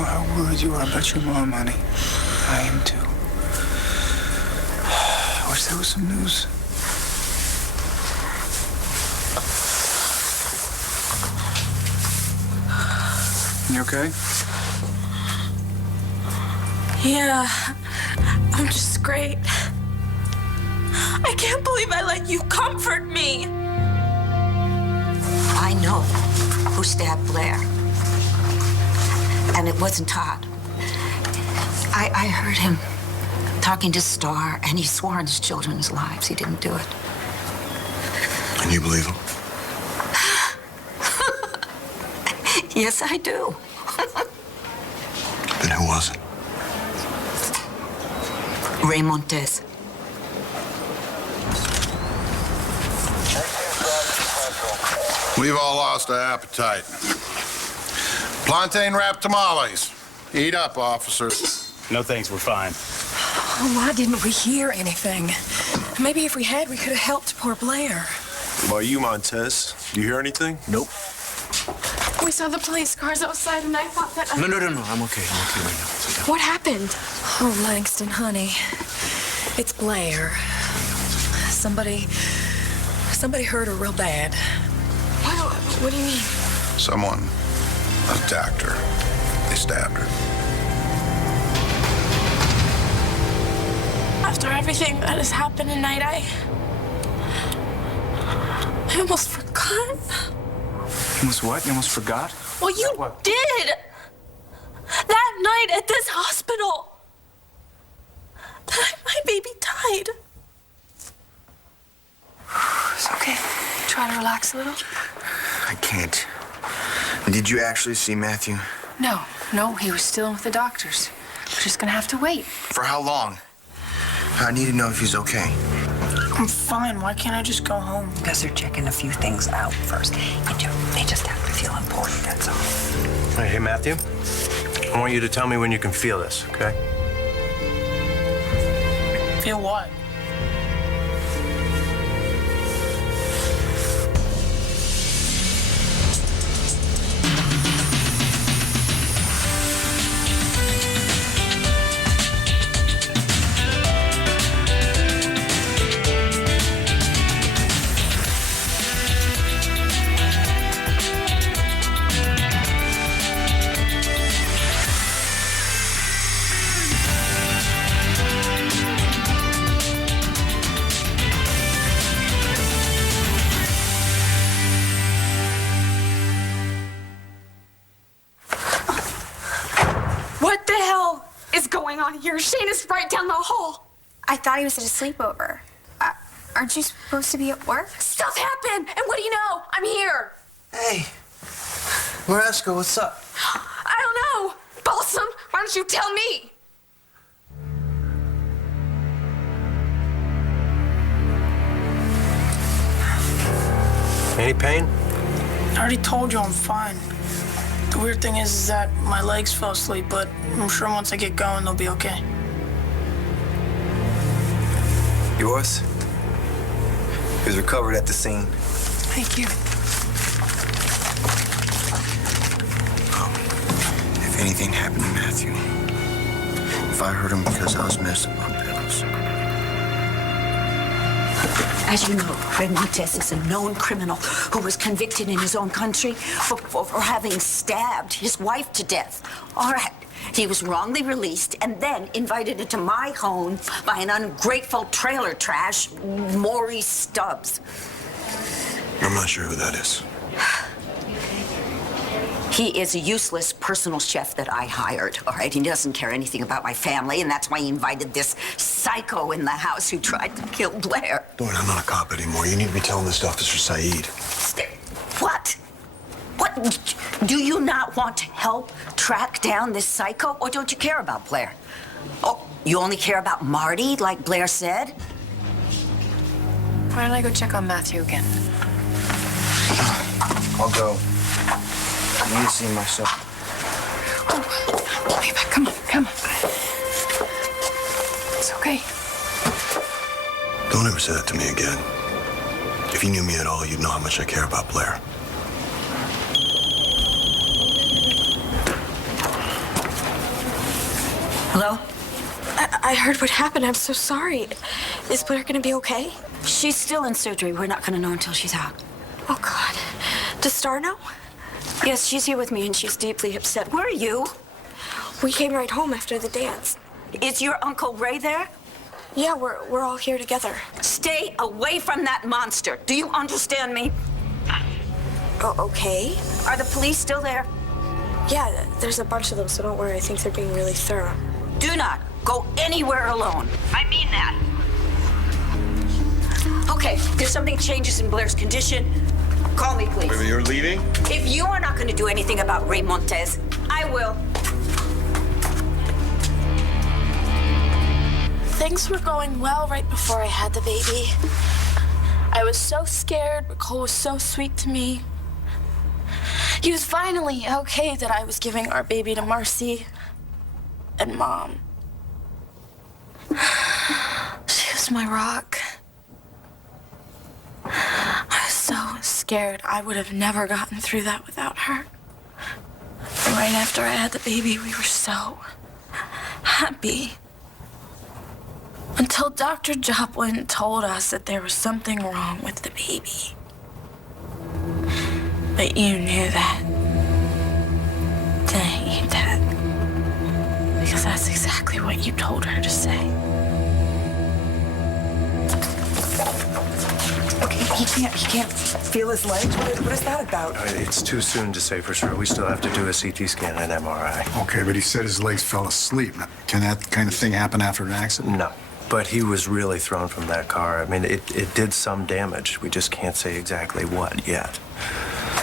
know how worried you are about your mom, honey. I am too. I wish there was some news. You okay? Yeah, I'm just great. I can't believe I let you comfort me. I know who stabbed Blair. And it wasn't Todd. I heard him talking to Star, and he swore on his children's lives he didn't do it. And you believe him? Yes, I do. Then who was it? Ray Montez. We've all lost our appetite. Plantain wrapped tamales. Eat up, officers. No thanks, we're fine. Oh, why didn't we hear anything? Maybe if we had, we could have helped poor Blair. What about you, Montez? Do you hear anything? Nope. We saw the police cars outside, and I thought that... No. I'm okay right now. Sit down. What happened? Oh, Langston, honey. It's Blair. Somebody hurt her real bad. What do you mean? Someone attacked her. They stabbed her. After everything that has happened tonight, I almost forgot. You almost what? You almost forgot? Well, you did! That night at this hospital. My baby died. It's okay. Try to relax a little. I can't. Did you actually see Matthew? No, he was still with the doctors. We're just gonna have to wait. For how long? I need to know if he's okay. I'm fine. Why can't I just go home? Because they're checking a few things out first. They just have to feel important, that's all. Hey, Matthew. I want you to tell me when you can feel this, okay? Feel what? What the hell is going on here? Shane is right down the hall. I thought he was at a sleepover. Aren't you supposed to be at work? Stuff happened, and what do you know? I'm here. Hey, Maresca, what's up? I don't know. Balsam, why don't you tell me? Any pain? I already told you I'm fine. The weird thing is that my legs fell asleep, but I'm sure once I get going, they'll be okay. Yours? He was recovered at the scene. Thank you. If anything happened to Matthew, if I hurt him because I was messing up on pills. As you know, Ray Montez is a known criminal who was convicted in his own country for having stabbed his wife to death. All right. He was wrongly released and then invited into my home by an ungrateful trailer trash, Maurice Stubbs. I'm not sure who that is. He is a useless personal chef that I hired, all right? He doesn't care anything about my family, and that's why he invited this psycho in the house who tried to kill Blair. Lauren, I'm not a cop anymore. You need to be telling this to Officer Saeed. What? What? Do you not want to help track down this psycho, or don't you care about Blair? Oh, you only care about Marty, like Blair said? Why don't I go check on Matthew again? I'll go. I need to see myself. Oh, wait, come on. It's okay. Don't ever say that to me again. If you knew me at all, you'd know how much I care about Blair. Hello? I heard what happened. I'm so sorry. Is Blair gonna be okay? She's still in surgery. We're not gonna know until she's out. Oh, God. Does Star know? Yes, she's here with me and she's deeply upset. Where are you? We came right home after the dance. Is your Uncle Ray there? Yeah, we're all here together. Stay away from that monster. Do you understand me? Oh, okay. Are the police still there? Yeah, there's a bunch of them, so don't worry. I think they're being really thorough. Do not go anywhere alone. I mean that. Okay, if something changes in Blair's condition, call me, please. Wait, you're leaving? If you are not going to do anything about Ray Montez, I will. Things were going well right before I had the baby. I was so scared, but Cole was so sweet to me. He was finally okay that I was giving our baby to Marcy and Mom. She was my rock. I was so scared. I would have never gotten through that without her. And right after I had the baby, we were so happy. Until Dr. Joplin told us that there was something wrong with the baby. But you knew that, didn't you, Dad? Because that's exactly what you told her to say. Okay, he can't feel his legs. What is that about? It's too soon to say for sure. We still have to do a CT scan and MRI. Okay, but he said his legs fell asleep. Now, can that kind of thing happen after an accident? No. But he was really thrown from that car. I mean, it did some damage. We just can't say exactly what yet.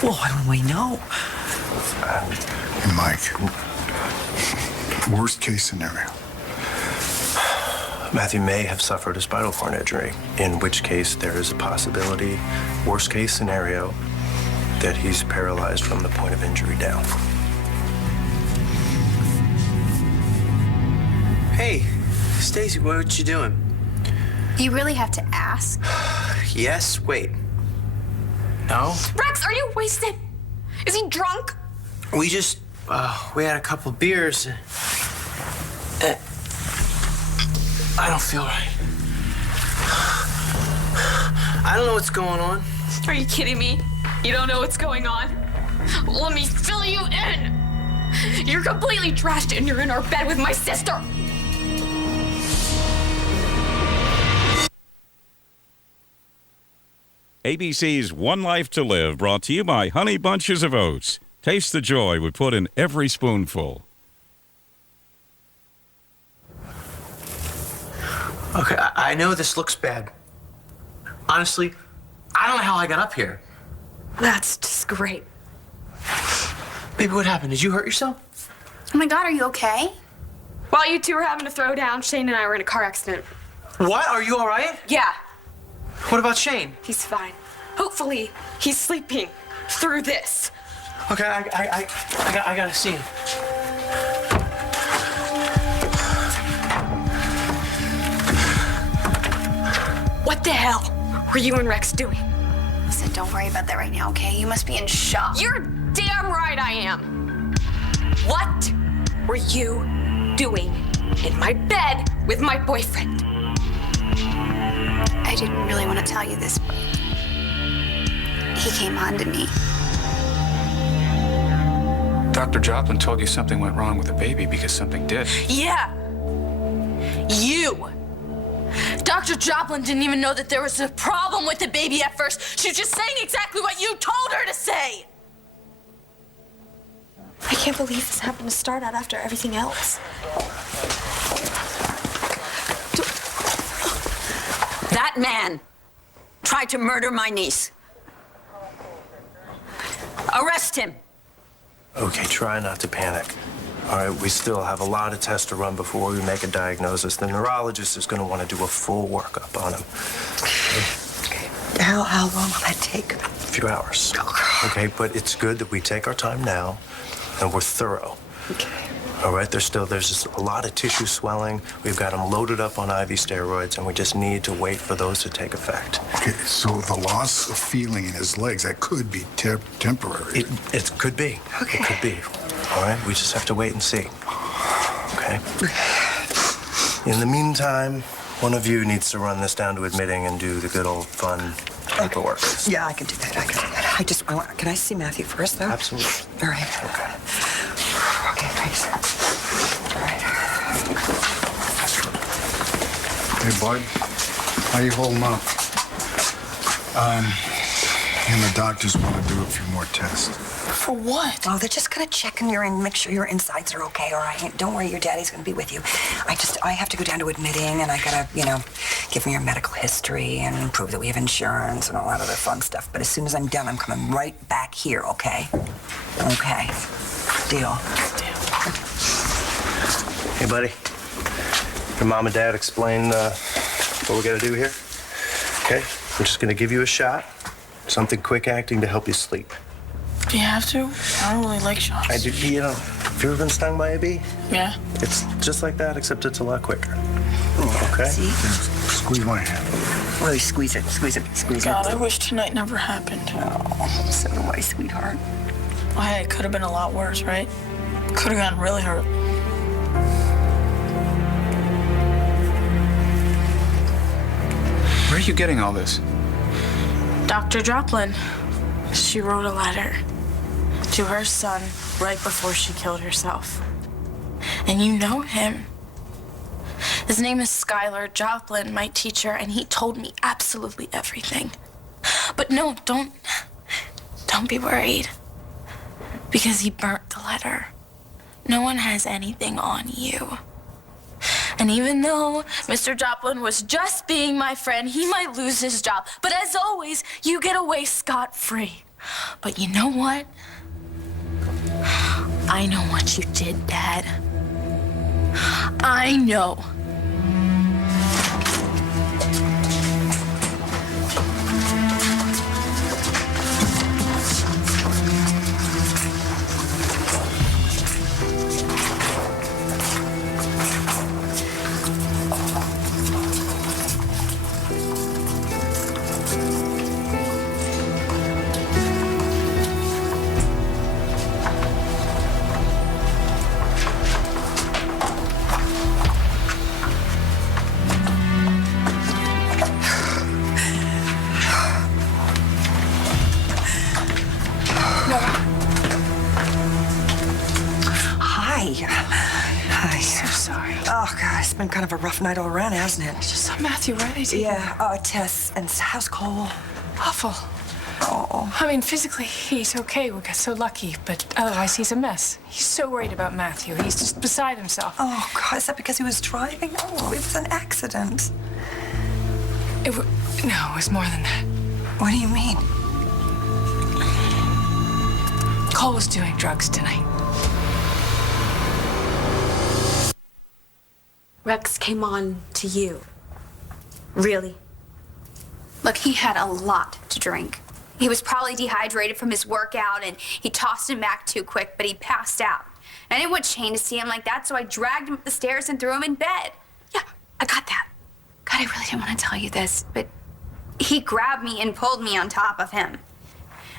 Well, why don't we know? Hey, Mike, worst case scenario. Matthew may have suffered a spinal cord injury, in which case there is a possibility, worst case scenario, that he's paralyzed from the point of injury down. Hey, Stacy, what you doing? You really have to ask? Yes, wait. No? Rex, are you wasted? Is he drunk? We just, we had a couple beers. I don't feel right. I don't know what's going on. Are you kidding me? You don't know what's going on? Let me fill you in. You're completely trashed and you're in our bed with my sister. ABC's One Life to Live, brought to you by Honey Bunches of Oats. Taste the joy we put in every spoonful. Okay, I know this looks bad. Honestly, I don't know how I got up here. That's just great. Baby, what happened? Did you hurt yourself? Oh my God, are you okay? While you two were having a throwdown, Shane and I were in a car accident. What? Are you all right? Yeah, What about Shane? he's fine. Hopefully, he's sleeping through this. Okay, I gotta see him. What the hell were you and Rex doing? Listen, don't worry about that right now, okay? You must be in shock. You're damn right I am. What were you doing in my bed with my boyfriend? I didn't really want to tell you this, but he came on to me. Dr. Joplin told you something went wrong with the baby because something did. Yeah. You. Dr. Joplin didn't even know that there was a problem with the baby at first. She was just saying exactly what you told her to say. I can't believe this happened to start out after everything else. That man tried to murder my niece. Arrest him. Okay, try not to panic. All right, we still have a lot of tests to run before we make a diagnosis. The neurologist is going to want to do a full workup on him. Okay. How long will that take? A few hours. Okay, but it's good that we take our time now and we're thorough. Okay. All right, there's just a lot of tissue swelling. We've got him loaded up on IV steroids, and we just need to wait for those to take effect. Okay, so the loss of feeling in his legs, that could be temporary. It could be. Okay. It could be. All right, we just have to wait and see. Okay. okay? In the meantime, one of you needs to run this down to admitting and do the good old fun paperwork. Yeah, I can do that. Can I see Matthew first, though? Absolutely. All right. Okay. Okay, thanks. All right. Hey, bud. How you holding up? And the doctors want to do a few more tests. For what? Oh, they're just gonna check in your and make sure your insides are okay, all right? Don't worry, your daddy's gonna be with you. I have to go down to admitting, and I gotta, give me your medical history and prove that we have insurance and all that other fun stuff. But as soon as I'm done, I'm coming right back here, okay? Okay. Deal. Hey, buddy. Your mom and dad explain what we gotta do here? Okay? We're just gonna give you a shot. Something quick acting to help you sleep. Do you have to? I don't really like shots. I do, have you ever been stung by a bee? Yeah. It's just like that, except it's a lot quicker. Okay? See? Squeeze my hand. Really, squeeze it, squeeze it, squeeze God, it. I wish tonight never happened. Oh, so do I, sweetheart. Well, hey, it could have been a lot worse, right? Could have gotten really hurt. Where are you getting all this? Dr. Joplin. She wrote a letter to her son right before she killed herself. And you know him. His name is Skylar Joplin, my teacher, and he told me absolutely everything. But no, don't be worried. Because he burnt the letter. No one has anything on you. And even though Mr. Joplin was just being my friend, he might lose his job. But as always, you get away scot-free. But you know what? I know what you did, Dad. I know. Hi. So sorry. Oh, God, it's been kind of a rough night all around, hasn't it? Just saw Matthew, right? Yeah, Tess, and how's Cole? Awful. Oh. I mean, physically, he's okay. We got so lucky, but otherwise, he's a mess. He's so worried about Matthew. He's just beside himself. Oh, God, is that because he was driving? Oh, it was an accident. No, it was more than that. What do you mean? Cole was doing drugs tonight. Rex came on to you. Really? Look, he had a lot to drink. He was probably dehydrated from his workout, and he tossed him back too quick, but he passed out. And I didn't want Shane to see him like that, so I dragged him up the stairs and threw him in bed. Yeah, I got that. God, I really didn't want to tell you this, but he grabbed me and pulled me on top of him.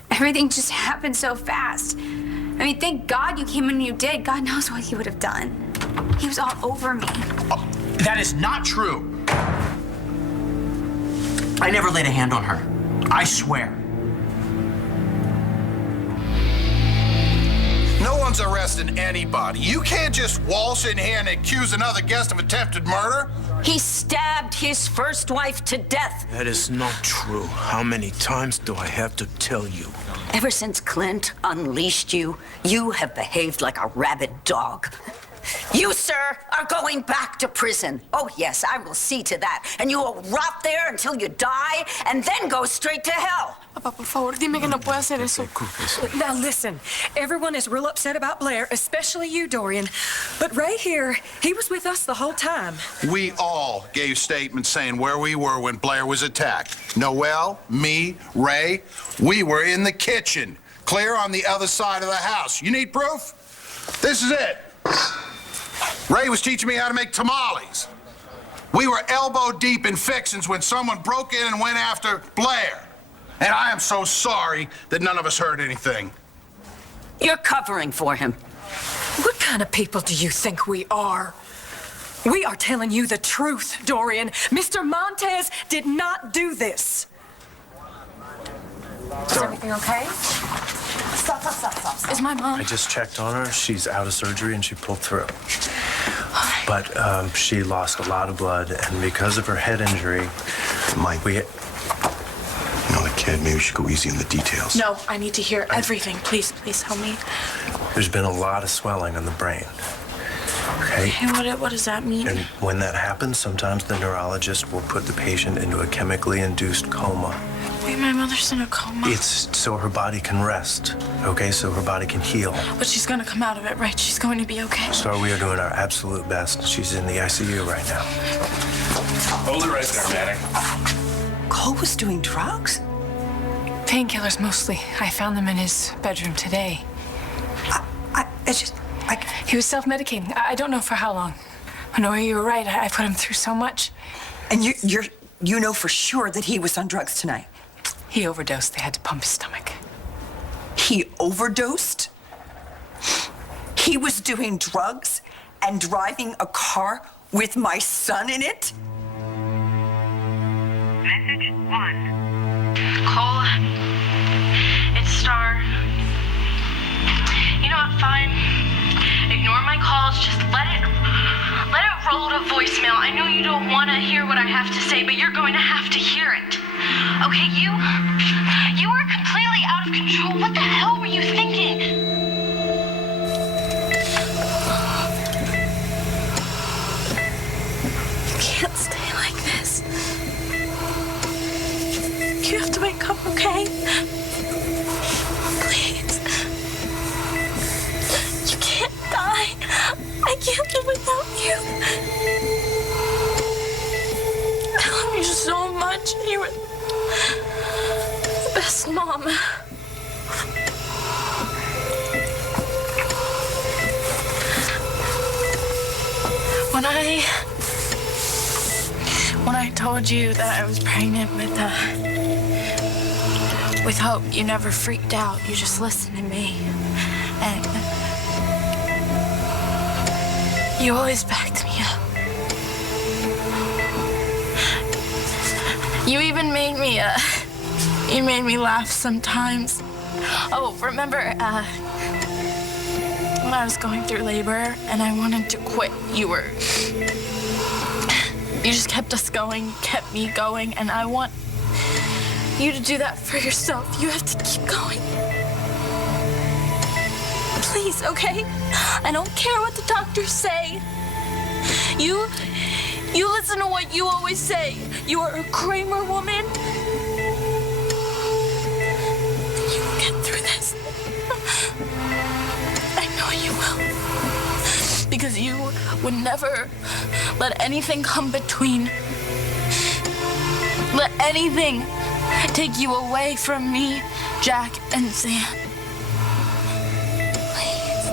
Everything just happened so fast. I mean, thank God you came when you did. God knows what he would have done. He was all over me. Oh, that is not true. I never laid a hand on her. I swear. No one's arresting anybody. You can't just waltz in here and accuse another guest of attempted murder. He stabbed his first wife to death. That is not true. How many times do I have to tell you? Ever since Clint unleashed you, you have behaved like a rabid dog. You, sir, are going back to prison. Oh, yes, I will see to that. And you will rot there until you die and then go straight to hell. Papá, por favor, dime que no puedo hacer eso. Now, listen, everyone is real upset about Blair, especially you, Dorian. But Ray here, he was with us the whole time. We all gave statements saying where we were when Blair was attacked. Noel, me, Ray, we were in the kitchen, clear on the other side of the house. You need proof? This is it. Ray was teaching me how to make tamales. We were elbow deep in fixings when someone broke in and went after Blair. And I am so sorry that none of us heard anything. You're covering for him. What kind of people do you think we are? We are telling you the truth, Dorian. Mr. Montez did not do this. Is everything okay? Stop. Is my mom? I just checked on her. She's out of surgery and she pulled through. But she lost a lot of blood, and because of her head injury, Mike, you know the kid, maybe we should go easy on the details. No, I need to hear everything. Please help me. there's been a lot of swelling in the brain. Okay? Hey, what does that mean? And when that happens, sometimes the neurologist will put the patient into a chemically induced coma. Wait, my mother's in a coma. It's so her body can rest, okay? So her body can heal. But she's gonna come out of it, right? She's going to be okay. Star, we are doing our absolute best. She's in the ICU right now. Hold it right there, Manning. Cole was doing drugs? Painkillers mostly. I found them in his bedroom today. He was self-medicating. I don't know for how long. No, you were right. I put him through so much. And you know for sure that he was on drugs tonight? He overdosed. They had to pump his stomach. He overdosed? He was doing drugs and driving a car with my son in it? Message 1. Cole, it's Star. You know what, fine. Ignore my calls, just let it roll to voicemail. I know you don't want to hear what I have to say, but you're going to have to hear it. Okay, you were completely out of control. What the hell were you thinking? You can't stay like this. You have to wake up, okay? Please. You can't die. I can't live without you. I love you so much. You were the best mom. When I told you that I was pregnant with Hope, you never freaked out. You just listened to me. And you always backed me up. You even made me laugh sometimes. Oh, remember when I was going through labor and I wanted to quit, you just kept us going, kept me going, and I want you to do that for yourself. You have to keep going. Please, okay? I don't care what the doctors say. You listen to what you always say. You are a Kramer woman. You will get through this. I know you will. Because you would never let anything come between. Let anything take you away from me, Jack and Sam. Please.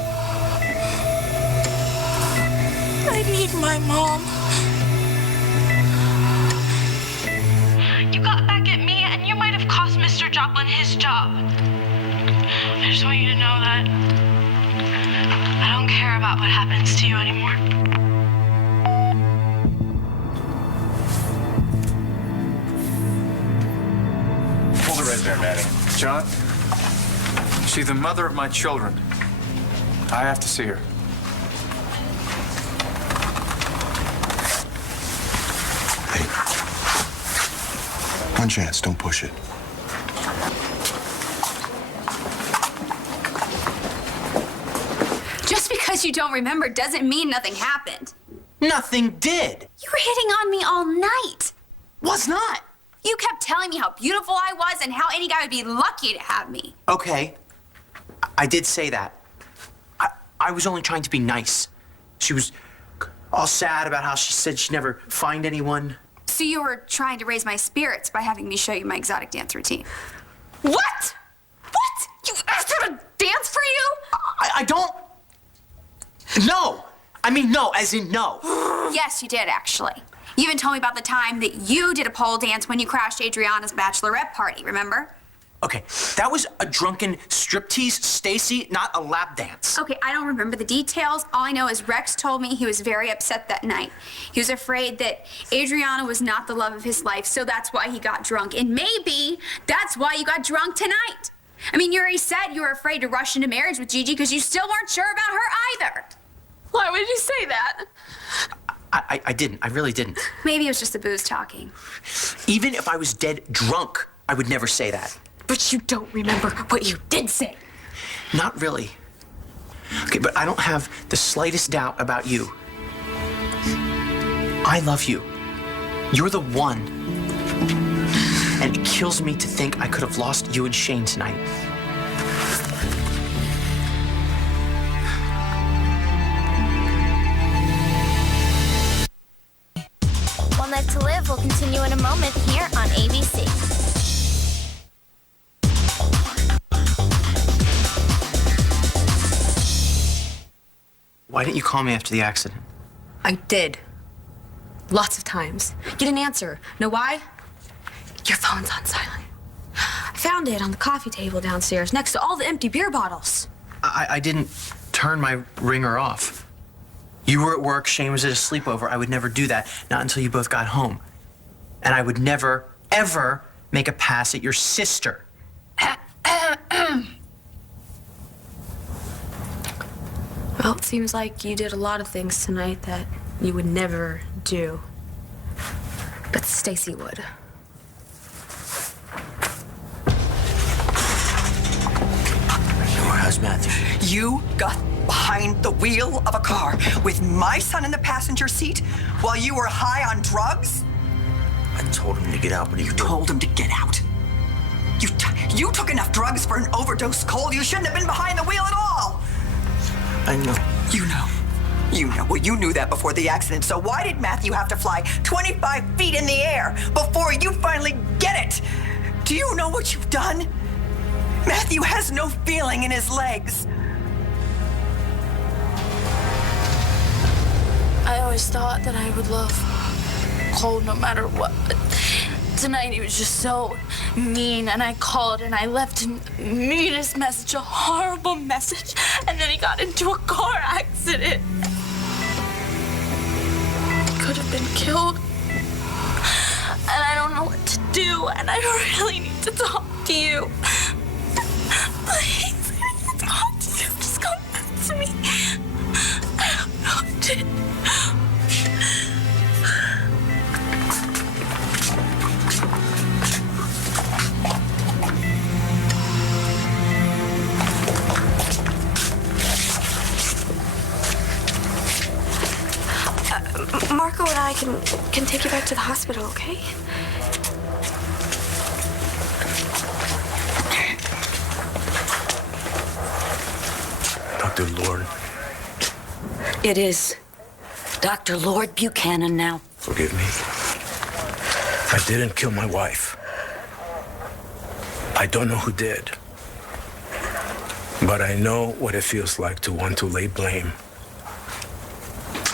I need my mom. You got back at me, and you might have cost Mr. Joplin his job. I just want you to know that I don't care about what happens to you anymore. Hold it right there, Maddie. John, she's the mother of my children. I have to see her. One chance, don't push it. Just because you don't remember doesn't mean nothing happened. Nothing did. You were hitting on me all night. Was not. You kept telling me how beautiful I was and how any guy would be lucky to have me. Okay, I did say that. I was only trying to be nice. She was all sad about how she said she'd never find anyone. So you were trying to raise my spirits by having me show you my exotic dance routine. What? What? You asked her to dance for you? I don't. No. I mean, no, as in no. Yes, you did, actually. You even told me about the time that you did a pole dance when you crashed Adriana's bachelorette party, remember? Okay, that was a drunken striptease, Stacy, not a lap dance. Okay, I don't remember the details. All I know is Rex told me he was very upset that night. He was afraid that Adriana was not the love of his life, so that's why he got drunk. And maybe that's why you got drunk tonight. I mean, you already said you were afraid to rush into marriage with Gigi because you still weren't sure about her either. Why would you say that? I didn't. I really didn't. Maybe it was just the booze talking. Even if I was dead drunk, I would never say that. But you don't remember what you did say. Not really. Okay, but I don't have the slightest doubt about you. I love you. You're the one. And it kills me to think I could have lost you and Shane tonight. One Life to Live will continue in a moment here on ABC. Why didn't you call me after the accident? I did. Lots of times. You didn't answer. Know why? Your phone's on silent. I found it on the coffee table downstairs next to all the empty beer bottles. I didn't turn my ringer off. You were at work, Shane was at a sleepover. I would never do that, not until you both got home. And I would never, ever make a pass at your sister. Well, it seems like you did a lot of things tonight that you would never do. But Stacy would. How's Matthew? You got behind the wheel of a car with my son in the passenger seat while you were high on drugs? I told him to get out, but he told him to get out. You took enough drugs for an overdose, Cole. You shouldn't have been behind the wheel at all. I know. You know. You know. Well, you knew that before the accident, so why did Matthew have to fly 25 feet in the air before you finally get it? Do you know what you've done? Matthew has no feeling in his legs. I always thought that I would love Cole no matter what. But tonight he was just so mean, and I called and I left him the meanest message, a horrible message, and then he got into a car accident. He could have been killed. And I don't know what to do, and I really need to talk to you. Please, I need to talk to you. Just come back to me. I don't know what to do. Marco and I can take you back to the hospital, okay? Dr. Lord. It is Dr. Lord Buchanan now. Forgive me. I didn't kill my wife. I don't know who did. But I know what it feels like to want to lay blame.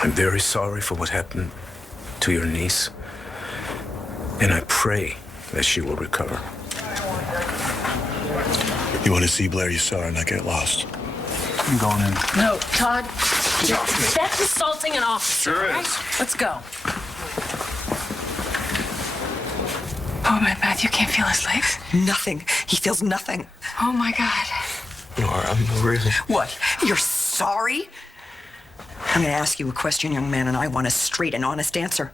I'm very sorry for what happened to your niece. And I pray that she will recover. You want to see Blair you saw her and not get lost? I'm going in. No, Todd. That's assaulting an officer. Sure is. Right? Let's go. Oh, my Matthew can't feel his legs? Nothing. He feels nothing. Oh, my God. Nora, I'm really... What? You're sorry? I'm going to ask you a question, young man, and I want a straight and honest answer.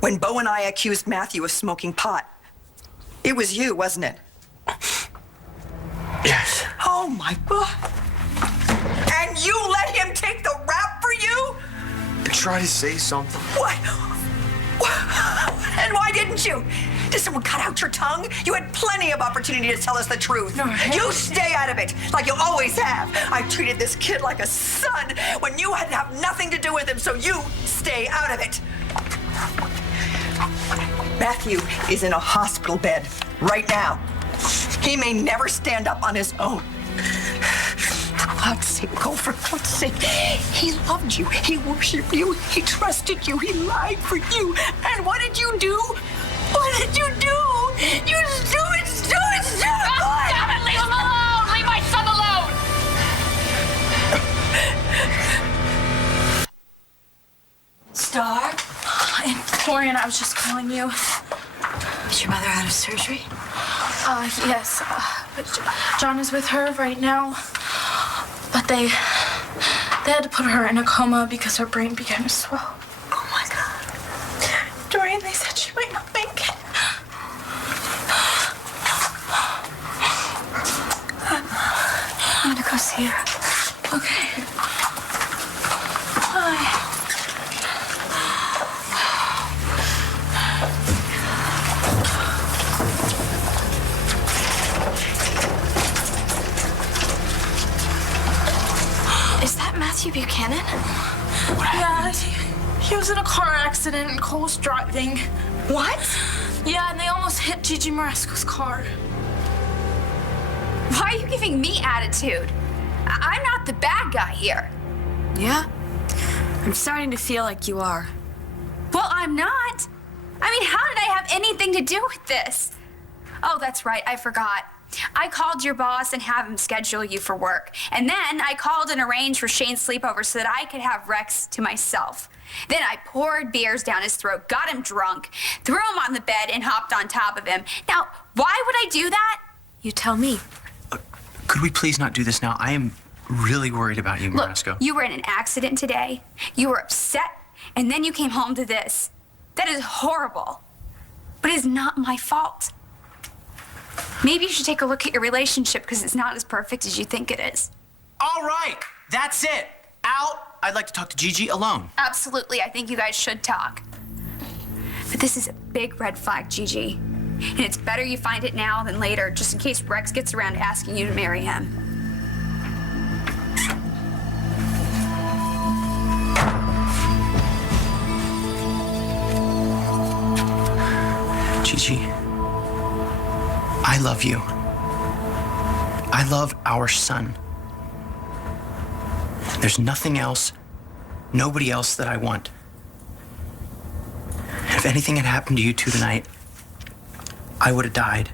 When Bo and I accused Matthew of smoking pot, it was you, wasn't it? Yes. Oh, my God. And you let him take the rap for you? Try to say something. What? And why didn't you? Did someone cut out your tongue? You had plenty of opportunity to tell us the truth. No, you stay out of it, like you always have. I treated this kid like a son when you had to have nothing to do with him, so you stay out of it. Matthew is in a hospital bed right now. He may never stand up on his own. For God's sake, Cole, for God's sake. He loved you. He worshipped you. He trusted you. He lied for you. And what did you do? What did you do? You do it, do it, do Star? And Dorian, I was just calling you. Is your mother out of surgery? Yes. But John is with her right now. But they had to put her in a coma because her brain began to swell. Oh, my God. Dorian, they said she might not make it. I'm gonna go see her. Okay. Bye. Is that Matthew Buchanan? Yeah, he was in a car accident and Cole's driving. What? Yeah, and they almost hit Gigi Marasco's car. Why are you giving me attitude? I'm not the bad guy here. Yeah? I'm starting to feel like you are. Well, I'm not. I mean, how did I have anything to do with this? Oh, that's right, I forgot. I called your boss and have him schedule you for work. And then I called and arranged for Shane's sleepover so that I could have Rex to myself. Then I poured beers down his throat, got him drunk, threw him on the bed, and hopped on top of him. Now, why would I do that? You tell me. Could we please not do this now? I am really worried about you, Marasco. Look, you were in an accident today. You were upset, and then you came home to this. That is horrible. But it is not my fault. Maybe you should take a look at your relationship because it's not as perfect as you think it is. All right, that's it. Out. I'd like to talk to Gigi alone. Absolutely, I think you guys should talk. But this is a big red flag, Gigi. And it's better you find it now than later, just in case Rex gets around to asking you to marry him. Gigi, I love you. I love our son. There's nothing else, nobody else that I want. If anything had happened to you two tonight, I would have died.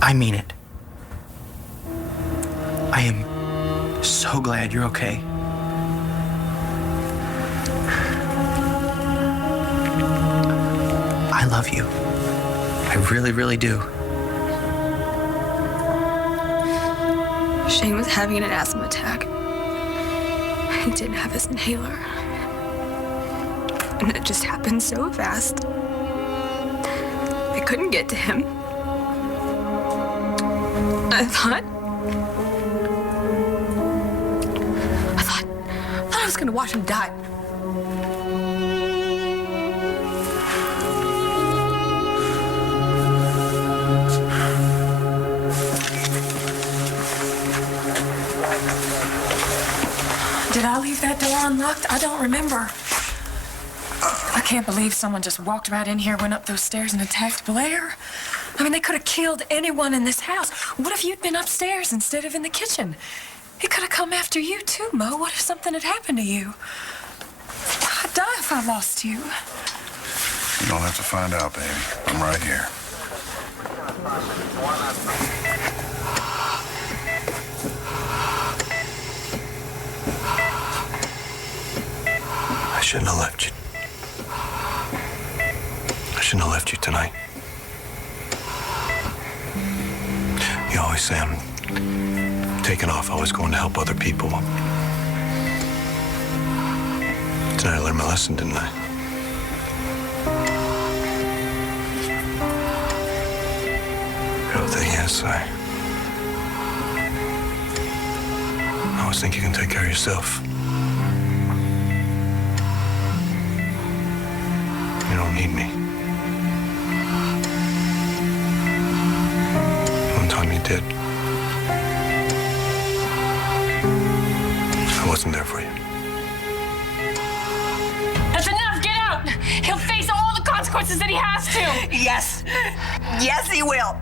I mean it. I am so glad you're okay. I love you. I really, really do. Shane was having an asthma attack. He didn't have his inhaler. And it just happened so fast. I couldn't get to him. I thought I was gonna watch him die. Did I leave that door unlocked? I don't remember. I can't believe someone just walked right in here, went up those stairs, and attacked Blair. I mean, they could have killed anyone in this house. What if you'd been upstairs instead of in the kitchen? He could have come after you, too, Mo. What if something had happened to you? I'd die if I lost you. You don't have to find out, baby. I'm right here. I shouldn't have left you. I shouldn't have left you tonight. You always say I'm taking off, always going to help other people. Tonight I learned my lesson, didn't I? The other thing is, I always think you can take care of yourself. You don't need me. One time you did. I wasn't there for you. That's enough! Get out! He'll face all the consequences that he has to! Yes. Yes, he will.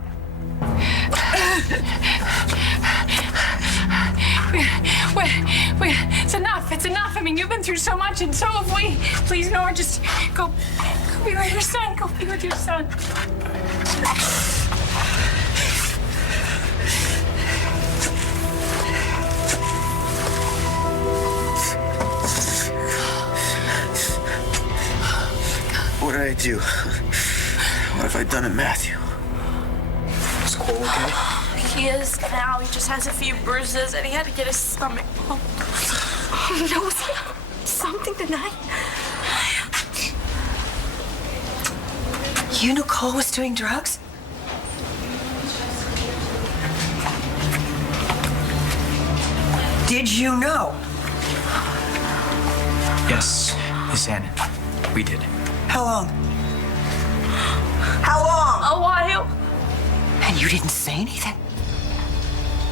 It's enough. It's enough. I mean, you've been through so much, and so have we. Please, Nora, just go be with your son. Go be with your son. I do? What have I done to Matthew? Is Cole okay? He is now. He just has a few bruises, and he had to get his stomach pumped. Oh, no, something tonight. You knew Cole was doing drugs? Did you know? Yes, Miss Ann. We did. How long? How long? A while. And you didn't say anything?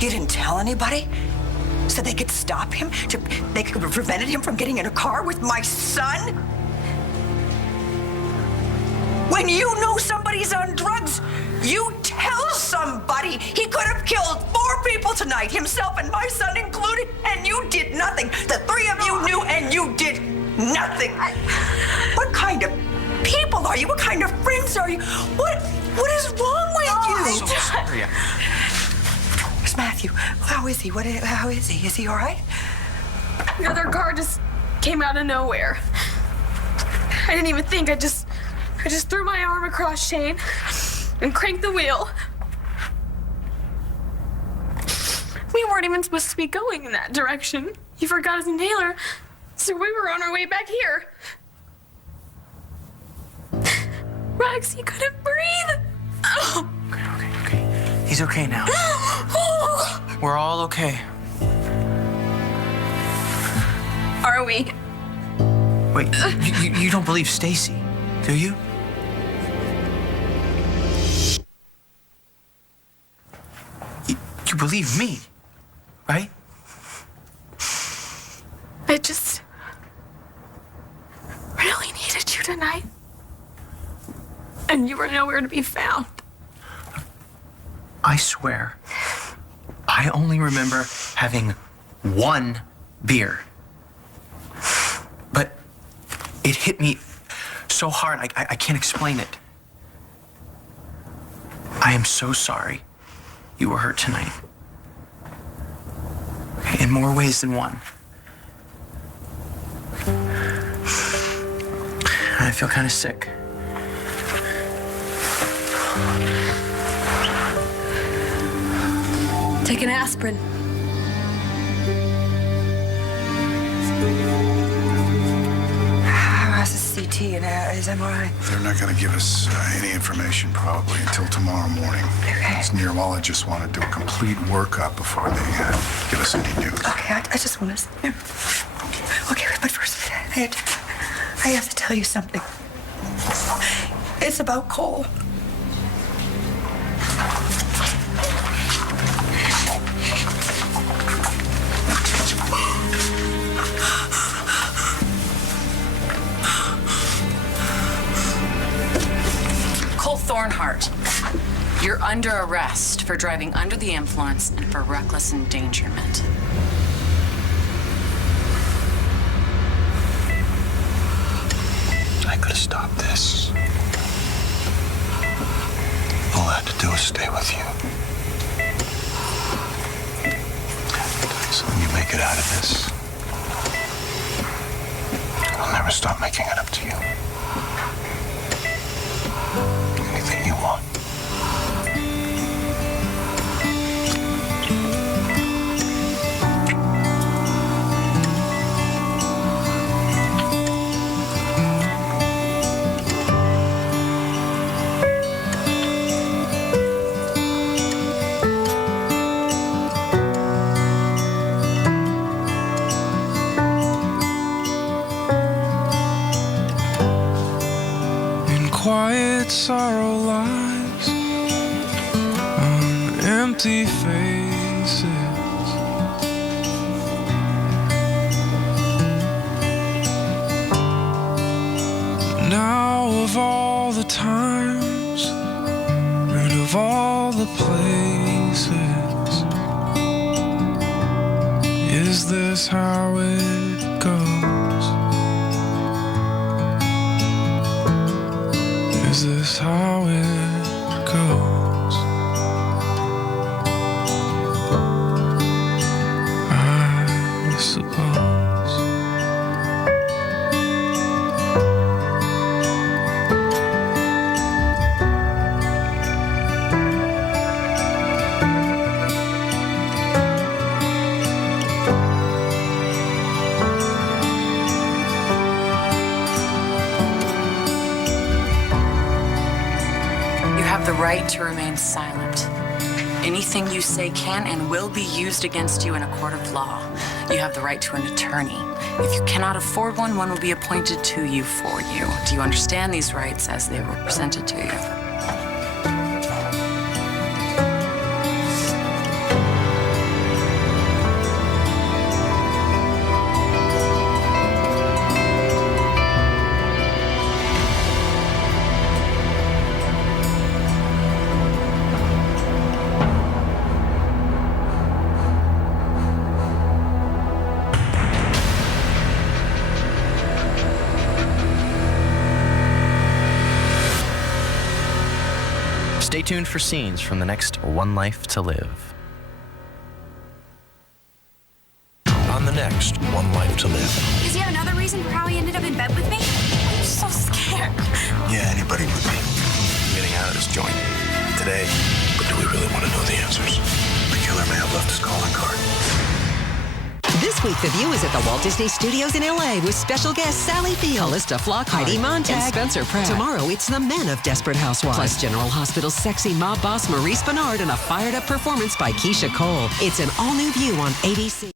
You didn't tell anybody? So they could stop him? They could have prevented him from getting in a car with my son? When you know somebody's on drugs, you tell somebody. He could have killed 4 people tonight, himself and my son included, and you did nothing. The 3 of you knew and you did nothing. What kind of people are you? What kind of friends are you? What is wrong with you? I'm so sorry. Where's Matthew? How is he? How is he? Is he all right? The other car just came out of nowhere. I didn't even think. I just threw my arm across Shane and cranked the wheel. We weren't even supposed to be going in that direction. You forgot his inhaler, so we were on our way back here. Rex, he couldn't breathe. Oh. Okay. He's okay now. We're all okay. Are we? Wait, you don't believe Stacy, do you? You believe me, right? I just really needed you tonight. And you were nowhere to be found. I swear, I only remember having 1 beer. But it hit me so hard, I can't explain it. I am so sorry you were hurt tonight. In more ways than one. I feel kind of sick. Take an aspirin. How's the CT and his MRI? They're not going to give us any information probably until tomorrow morning. Okay. These neurologists want to do a complete workup before they give us any news. Okay, I just want to... Okay, but first, I have to tell you something. It's about Cole. Cole Thornhart, you're under arrest for driving under the influence and for reckless endangerment. I could have stopped this. All I had to do was stay with you. So when you make it out of this, I'll never stop making it up to you. Anything you want. Quiet sorrow lies on empty faces. Now of all the times and of all the places, is this how it goes? Is this how it goes? I suppose. right to remain silent. Anything you say can and will be used against you in a court of law. You have the right to an attorney. If you cannot afford one, one will be appointed to you for you. Do you understand these rights as they were presented to you? Stay tuned for scenes from the next One Life to Live. On the next One Life to Live. Does he have another reason for how he ended up in bed with me? I'm so scared. Yeah, anybody would be. Getting out of this joint today. But do we really want to know the answers? The killer may have left his calling card. This week, The View is at the Walt Disney Studios in L.A. with special guests Sally Field, Callista Flockhart, Heidi Montag, and Spencer Pratt. Tomorrow, it's the men of Desperate Housewives. Plus General Hospital's sexy mob boss Maurice Bernard and a fired-up performance by Keisha Cole. It's an all-new View on ABC.